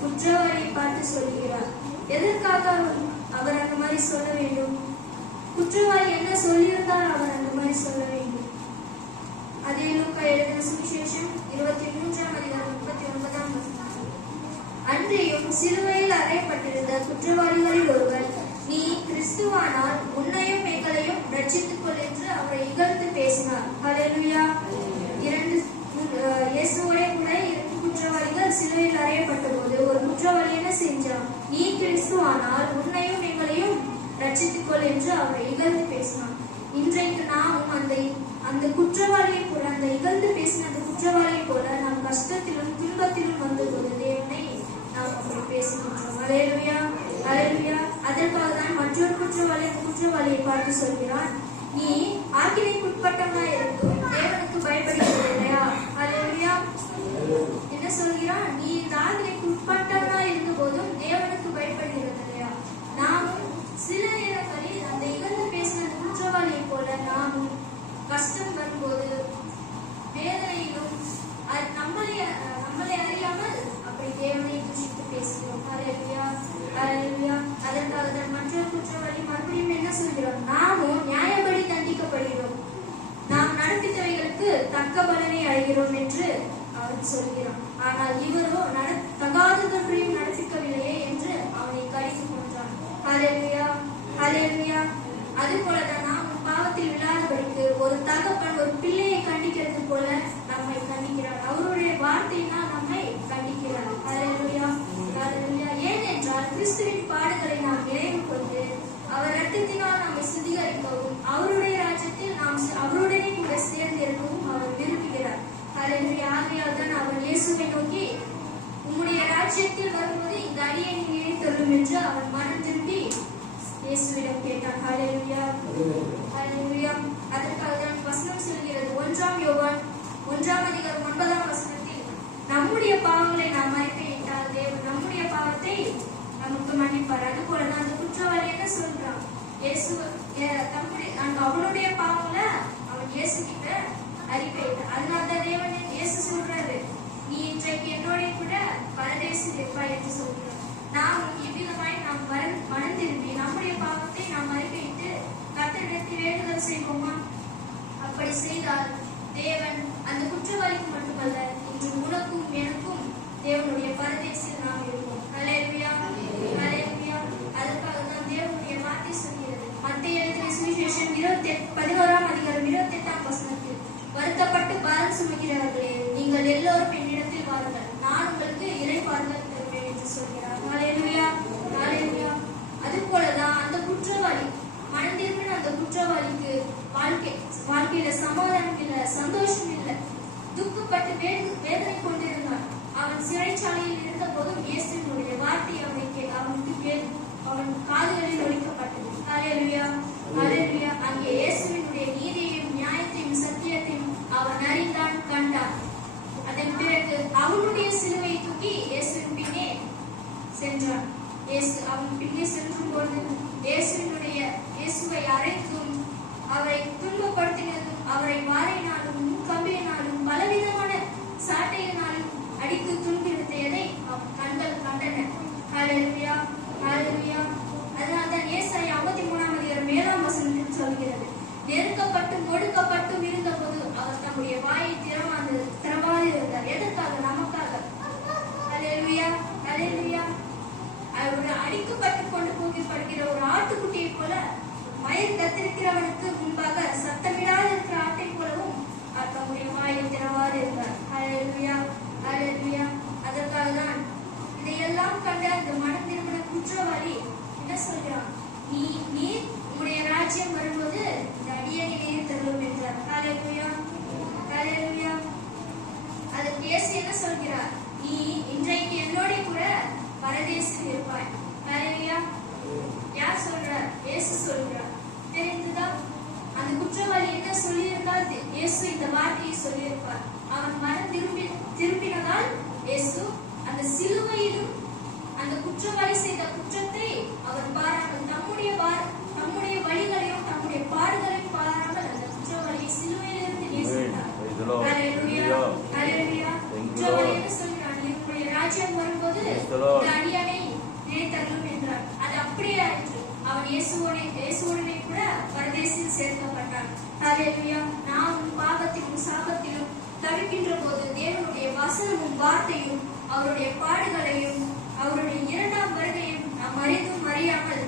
குற்றவாளியை பார்த்து சொல்கிறார். எதற்காக அவர் அந்த மாதிரி சொல்ல வேண்டும்? குற்றவாளி என்ன சொல்லியிருந்தால் அவர் அந்த மாதிரி சொல்ல வேண்டும். அதே லூக்கா எழுதின சுவிசேஷம் 23:39. அன்றையும் சிலுவையில் அறையப்பட்டிருந்த குற்றவாளிகளில் ஒருவர், நீ கிறிஸ்துவானால் உன்னையும் எங்களையும் ரட்சித்துக் கொள் என்று அவரை இகழ்ந்து பேசினார். ஹல்லேலூயா. இயேசுவோட கூட 2 குற்றவாளிகள் சிலுவையில் அறையப்பட்ட போது ஒரு குற்றவாளி என்ன செஞ்சான்? நீ கிறிஸ்துவானால் உன்னையும் எங்களையும் ரட்சித்துக் கொள் என்று அவரை இகழ்ந்து பேசினான். இன்றைக்கு நாம் அந்த குற்றவாளியை போல, அந்த இகழ்ந்து பேசின அந்த குற்றவாளியை போல நாம் கஷ்டத்திலும் துன்பத்திலும் வந்தபோது தேவனை நாம் அப்படி பேசுகின்றோம். ஹல்லேலூயா, ஹல்லேலூயா. அதற்காக தான் மற்றொரு குற்றவாளி அந்த குற்றவாளியை பார்த்து சொல்கிறான், நீ ஆக்கினைக்குட்பட்டவனாய் இருந்தும் தேவனுக்கு பயப்படுகிறது இல்லையா? ஹல்லேலூயா. என்ன சொல்கிறான்? நீ இந்த ஆக்கினைக்கு உட்பட்டவனாய் இருந்த போதும் தேவனுக்கு பயப்படுகிறது இல்லையா? நாமும் சில நேரங்களில் அந்த இகழ்ந்து பேசின குற்றவாளியை போல நாமும் கஷ்டம் என்றான். ஆனால் இவரோ தகாததொன்றையும் நடப்பிக்கவில்லையே என்று அவனை கடிந்து கொண்டான். ஹல்லேலூயா, ஹல்லேலூயா. அதுபோலதான் நாம் பாவத்தில் விழாதபடிக்கு ஒரு தகப்பன் ஒரு பிள்ளையை கண்டிக்கிறது போல நம்மை கண்டிக்கிறார். அவருடைய வார்த்தையினால் நம்மை கண்டிக்கிறார். ஹல்லேலூயா, ஹல்லேலூயா. ஏனென்றால் கிறிஸ்துவின் பாடுகளை நாம் நினைவு கொண்டு அவர் இரத்தத்தினால் நம்மை சுத்திகரிக்கவும் அவருடைய ராஜ்யத்தில் நாம் அவருடனே கூட சேர்ந்திருக்கவும் அவர் விரும்புகிறார். ஹல்லேலூயா. ஆகையால் தான் அவர் இயேசுவை நோக்கி, உம்முடைய ராஜ்யத்தில் வரும்போது இந்த அடியை நினைத்தருளும் என்று அவர் மனம் திரும்பி இயேசுவிடம் கேட்டார். ஹல்லேலூயா, ஹல்லேலூயா. அதற்காக தான் வசனம் சொல்கிறது, 1 யோவான் 1:9 நம்முடைய பாவங்களை நாம் அறிக்கையிட்டால் தேவன் நம்முடைய பாவத்தை நமக்கு மன்னிப்பார். அதுபோலதான் அந்த குற்றவாளி என்ன சொல்றான், அவனுடைய பாவங்களை அவன் இயேசு கிட்ட அறிக்கையிட்டான். அதனால்தான் தேவன் இயேசு சொல்றாரு, நீ இன்றைக்கு என்னோட கூட பரதேசில் இருப்பாய் என்று சொல்கிறார். நாம் இவ்விதமாய் நாம் மனம் திரும்பி நம்முடைய பாவத்தை நாம் அறிக்கையிட்டு கர்த்தரிடத்தில் வேண்டுதல் செய்வோமா? அப்படி செய்தால் தேவன் அந்த குற்றவாளிக்கு மட்டுமல்ல, இன்று உனக்கும் எனக்கும் தேவனுடைய பரதேசில் நாம் இருப்போம். ஹல்லேலூயா, ஹல்லேலூயா. அதற்காக தான் தேவனுடைய வார்த்தை சொல்கிறது, மத்தேயு எழுதின சுவிசேஷம் 11:28 வருத்தப்பட்டு பாரம் சுமக்கிறவர்களே, நீங்கள் எல்லோரும் என்னிடத்தில் வாருங்கள், நான் உங்களுக்கு இளைப்பாறுதல் தருவேன் என்று சொல்கிறார். ஹல்லேலூயா, ஹல்லேலூயா. அதுபோலதான் அந்த குற்றவாளி மனம் திரும்பின அந்த குற்றவாளிக்கு வாழ்க்கையில சமாதானம் இல்லை, சந்தோஷம் இல்லை, துக்கப்பட்டு வேதனை கொண்டிருந்தான். அவன் சிறைச்சாலையில் இருந்த போதும் இயேசுவினுடைய வார்த்தை அவனுக்கு அவன் காதுகளில் ஒலிக்கப்பட்டது. ஹல்லேலூயா, ஹல்லேலூயா. அங்கே இயேசுவினுடைய நீதியையும் நியாயத்தையும் சத்தியத்தையும் அவன் அறிந்தான், கண்டான். அதன் பிறகு அவனுடைய சிலுவையை தூக்கி இயேசுவின் பின்னே சென்றான். அவன் பின்னே சென்றும் போது இயேசுவை அழைத்தும் அவரை துன்பப்படுத்தினதும் அவரை வாரினாலும் கம்பியினாலும் பலவிதமான சாட்டையினாலும் அடித்து துன்புறுத்தியதை கண்கள் கண்டன. ஹல்லேலூயா, ஹல்லேலூயா. அதனால்தான் ஏசாயா 53:7 சொல்கிறது, நெருக்கப்பட்டும் ஒடுக்கப்பட்டும் இருந்த போது அவர் தம்முடைய வாயை திறவாதிருந்தார். எதற்காக? நமக்காக. ஹல்லேலூயா, ஹல்லேலூயா. அவர் அடிக்கப்பட்டு கொண்டு போகப்படுகிற ஒரு ஆட்டுக்குட்டியை போல மயிர் கத்திருக்கிறவனுக்கு முன்பாக சத்தமிடாது இருக்கிற ஆட்டை போலவும் தம்முடைய வாயை திறவாது இருந்தார். ஹல்லேலூயா, ஹல்லேலூயா. அதற்காக தான் இதையெல்லாம் கண்ட அந்த மனம் திரும்பின குற்றவாளி என்ன சொல்கிறான், நீ உன்னுடைய ராஜ்யம் வரும்போது இந்த அடியனை நினைத்தருளும் என்றார். ஹல்லேலூயா, ஹல்லேலூயா. அதற்கு இயேசு என்ன சொல்கிறார், நீ இன்றைக்கு என்னோட கூட பரதேசில் இருப்பாய். ஹல்லேலூயா. யார் சொல்றார்? இயேசு சொல்றார். தெரிந்ததா? அந்த குற்றவாளி என்ன சொல்லியிருந்தால் இயேசு இந்த வார்த்தையை சொல்லியிருப்பார். அவன் மனம் திரும்பினதால் இயேசு அந்த சிலுவையிலும் அந்த குற்றவாளி செய்த குற்றத்தை அவர் பாராமல் தம்முடைய வழிகளையும் தம்முடைய பாடுகளையும் பாராமல் அந்த குற்றவாளியை சிலுவையிலிருந்து நேசித்தார். ஹல்லேலூயா, ஹல்லேலூயா. குற்றவாளி என்ன சொல்கிறான், என்னுடைய ராஜ்யம் வரும்போது இந்த அடியானை நினைத்தருளும் என்றார். அது அப்படியே ஆயிற்று. அவன் இயேசுவுடனே கூட பரதேசில் சேர்க்கப்பட்டான். ஹல்லேலூயா. நாம் பாவத்திலும் சாபத்திலும் தவிக்கின்ற போது தேவனுடைய வசனமும் வார்த்தையும் அவருடைய பாடுகளையும் அவருடைய இரண்டாம் வருகையும் நாம் அறிந்தும் அறியாமல்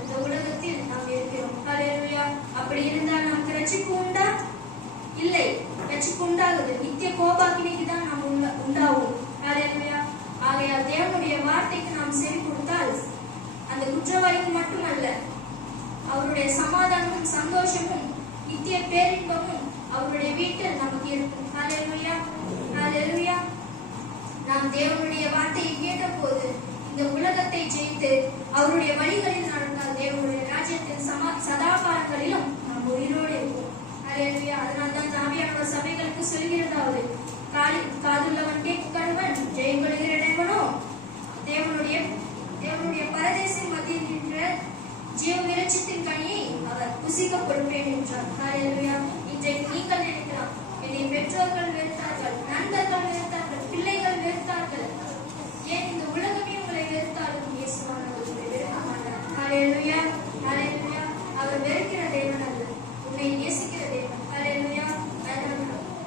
இந்த உலகத்தில் நாம் இருக்கிறோம். ஹல்லேலூயா. அப்படி இருந்தால் நமக்கு ரட்சிப்பு உண்டா? இல்லை, ரட்சிப்பு உண்டாகுது. நித்திய கோபாக்கினைக்கு தான் நாம் உண்டாகும். ஹல்லேலூயா. ஆகையால் தேவனுடைய வார்த்தைக்கு நாம் செவி கொடுத்தால் அந்த குற்றவாளிக்கு மட்டுமல்ல, அவருடைய சமாதானமும் சந்தோஷமும் நித்திய பேரின்பமும் அவருடைய வீட்டில் நமக்கு இருக்கும். ஹல்லேலூயா, ஹல்லேலூயா. நாம் தேவனுடைய வார்த்தையை கேட்ட போது இந்த உலகத்தை ஜெயித்து அவருடைய வழிகளில் நடந்தால் தேவனுடைய ராஜ்யத்தின் சதா காலங்களிலும் நாம் உயிரோடு இருப்போம். ஹல்லேலூயா. அதனால்தான் ஆவியானவர் சபைகளுக்கு சொல்கிறதாவது, காதுள்ளவன் கேட்கிறவன் ஜெயம் கொள்கிறவனோ தேவனுடைய பரதேசின் மத்தியில் நின்ற ஜீவ விருட்சத்தின் கனியை அவர் புசிக்க கொடுப்பேன் என்றார். ஹல்லேலூயா. இன்றைக்கு நீங்கள் நினைக்கலாம், என்னை பெற்றோர்கள் வெறுத்தார்கள், நண்பர்கள் வெறுத்தார்கள், பிள்ளைகள் வெறுத்தார்கள், ஏன் இந்த உலகமே உங்களை வெறுத்தாலும் இயேசுவானவர் உங்களை வெறுக்க மாட்டார். ஹல்லேலூயா, ஹல்லேலூயா. அவர் வெறுக்கிற தேவன் அல்ல, உன்னை நேசிக்கிற தேவன். ஹல்லேலூயா.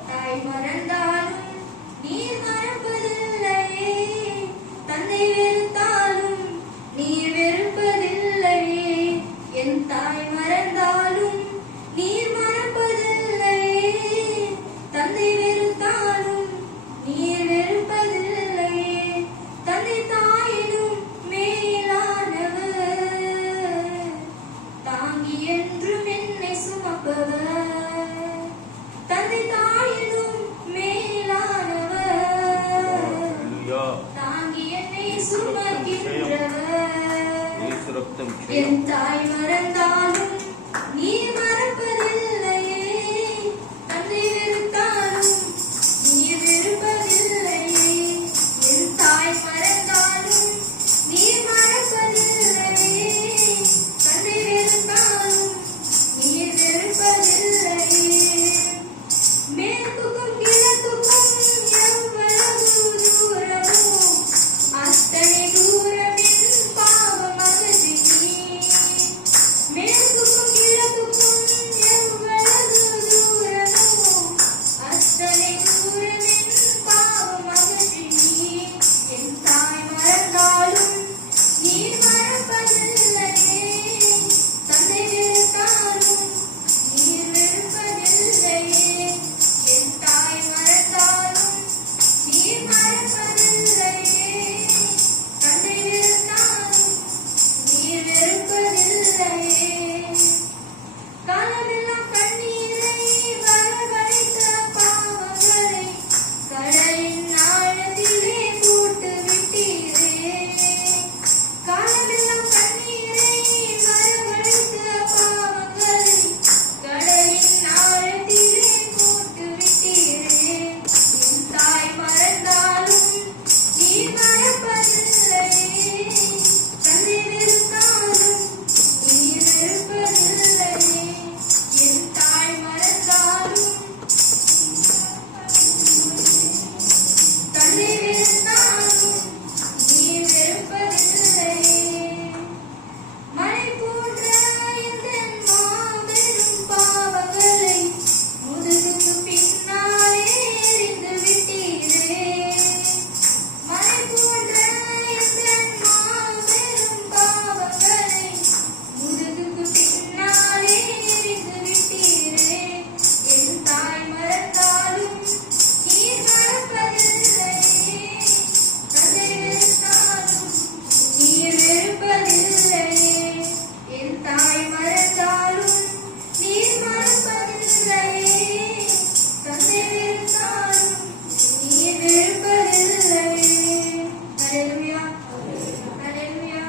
தாய் மறந்தாலும் என் தாய் மறந்தாலும் நீ மறப்பதில்லையே, தந்தை வெறுத்தாலும் நீ வெறுப்பதில்லையே. என் தாய் மறந்தாலும் நீ மறப்பதில்லையே, தந்தை வெறுத்தாலும் நீ வெறுப்பதில்லையே. மேற்குக்கும் கிழக்குக்கும் எவ்வளவு தூரமோ அத்தனை தூரமின் பாவம் அகற்றி. மேற்குக்கும் கிழக்குக்கும் எவ்வளவு தூரமோ அத்தனை தூரமின் பாவம் அகற்றி. என் தாய் மறந்தாலும் நீ மறப்பதில்லையே, தந்தை வெறுத்தாலும் நீ வெறுப்பதில்லையே. என் தாய் மறந்தாலும் நீ மறப்பதில்லையே, தந்தை வெறுத்தாலும் நீ வெறுப்பதில்லையே. காலமெல்லாம் கண்ணீரை வரவழைத்த பாவங்களை கடலின் ஆழத்திலே போட்டு விட்டீரே. காலமெல்லாம் கண்ணீரை வரவழைத்த பாவங்களை கடலின் ஆழத்திலே போட்டு விட்டீரே. என் தாய் மறந்தாலும் நீ மறப்பதில்லையே, தந்தை வெறுத்தாலும் நீ வெறுப்பதில்லையே. என் தாய் மறந்தாலும் தந்தை வெறுத்தாலும் நீ வெறுப்பதில்லையே. மழை போன்ற எந்தன் மாபெரும் பாவங்களை முதுகுக்கு பின்னாலே எறிந்து விட்டீரே. மழை போன்ற எந்தன் மாபெரும் பாவங்களை முதுகுக்கு பின்னாலே எறிந்து விட்டீரே. என் தாய் மறந்தாலும் நீ மறப்பதில்லையே, தந்தை வெறுத்தாலும் நீ வெறுப்பதில்லையே. என் தாய் மறந்தாலும் நீ மறப்பதில்லையே, தந்தை வெறுத்தாலும் நீ வெறுப்பதில்லையே. ஹல்லேலூயா, ஹல்லேலூயா.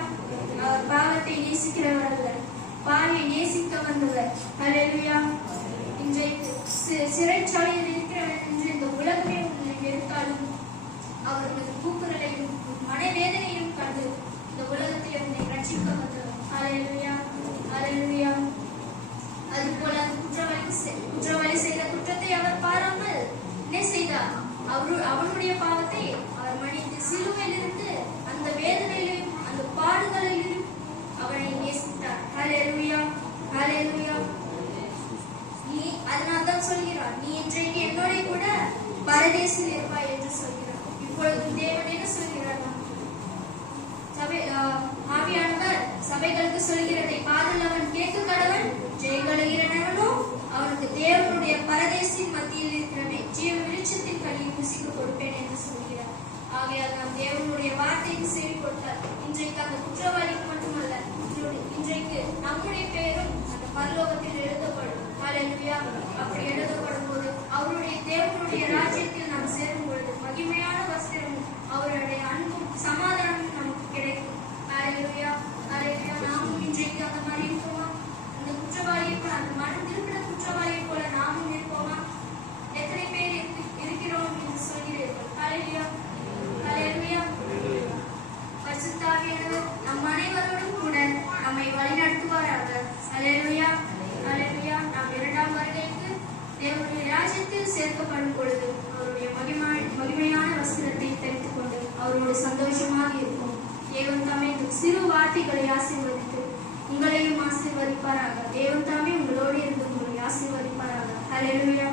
அவர் பாவத்தை நேசிக்கிறவர் அல்ல, பாவியை நேசிக்க வந்தவர். ஹல்லேலூயா. இன்றைக்கு சிறைச்சாலையில் இருக்கிறவன் என்று இந்த உலகமே உன்னை வெறுத்தாலும் அவர்களது கூக்குரலையும் மனவேதனையும் கண்டு இந்த உலகத்திலே உன்னை ரட்சிக்க வந்தவர். ஹல்லேலூயா, ஹல்லேலூயா. அதுபோல அந்த குற்றவாளி செய்த குற்றத்தை அவர் பாராமல் என்ன செய்தார்? அவனுடைய பாவத்தை அவர் மன்னித்து சிலுவையிலிருந்து அந்த வேதனையிலும் அந்த பாடுகளிலும் அவனை நேசித்தார். ஹல்லேலூயா, ஹல்லேலூயா. நீ அதனால்தான் சொல்கிறார், நீ இன்றைக்கு என்னோட கூட பரதேசில் இருப்பாய் என்று சொல்கிறார். இப்பொழுதும் தேவன் என்ன சொல்கிறார்? ஆவியானவர் சபைகளுக்கு சொல்கிறதை காதில் அவன் கேட்க கடவன். ஜெயகலுகிறவனோ அவனுக்கு தேவனுடைய பரதேசின் மத்தியில் இருக்கிறவனை ஜீவ விருட்சத்தின் கனியை புசிக்க கொடுப்பேன் என்று சொல்கிறார். ஆகையால் நாம் தேவனுடைய வார்த்தைக்கு செவி கொடுத்தால் இன்றைக்கு அந்த குற்றவாளிக்கு மட்டுமல்ல, இன்றைக்கு நம்முடைய பெயரும் அந்த பரலோகத்தில் எழுதப்படும். ஹல்லேலூயா. அப்படி எழுதப்படும் போது அவருடைய தேவனுடைய ராஜ்யத்தில் நாம் சேரும் பொழுது மகிமையான வஸ்திரமும் அவருடைய அன்பும் சமாதானமும் நமக்கு கிடைக்கும். ஹல்லேலூயா, ஹல்லேலூயா. நாமும் இன்றைக்கு அந்த மாதிரி இருப்போமா? அந்த குற்றவாளியை போல, அந்த மனம் திருப்பிட குற்றவாளியை போல நாமும் இருப்போமா? எத்தனை பேர் இருக்கிறோம் என்று சொல்கிறீர்கள்? ஹல்லேலூயா, ஹல்லேலூயா. பரிசுத்த ஆவியானவர் நம் அனைவரோடும் கூட நம்மை வழிநடத்துவாராக. ஹல்லேலூயா, ஹல்லேலூயா. நாம் இரண்டாம் வருகைக்கு தேவனுடைய ராஜ்யத்தில் சேர்க்கப்படும் பொழுது அவருடைய மகிமையான வஸ்திரத்தை தரித்துக் கொண்டு அவரோடு சந்தோஷமாக இருக்கும். தேவன் தாமே இந்த சிறு வார்த்தைகளை ஆசீர்வதித்து உங்களையும் ஆசீர்வதிப்பாராக. தேவன் தாமே உங்களோடு இருந்து உங்களை ஆசீர்வதிப்பாராக. ஹல்லேலூயா.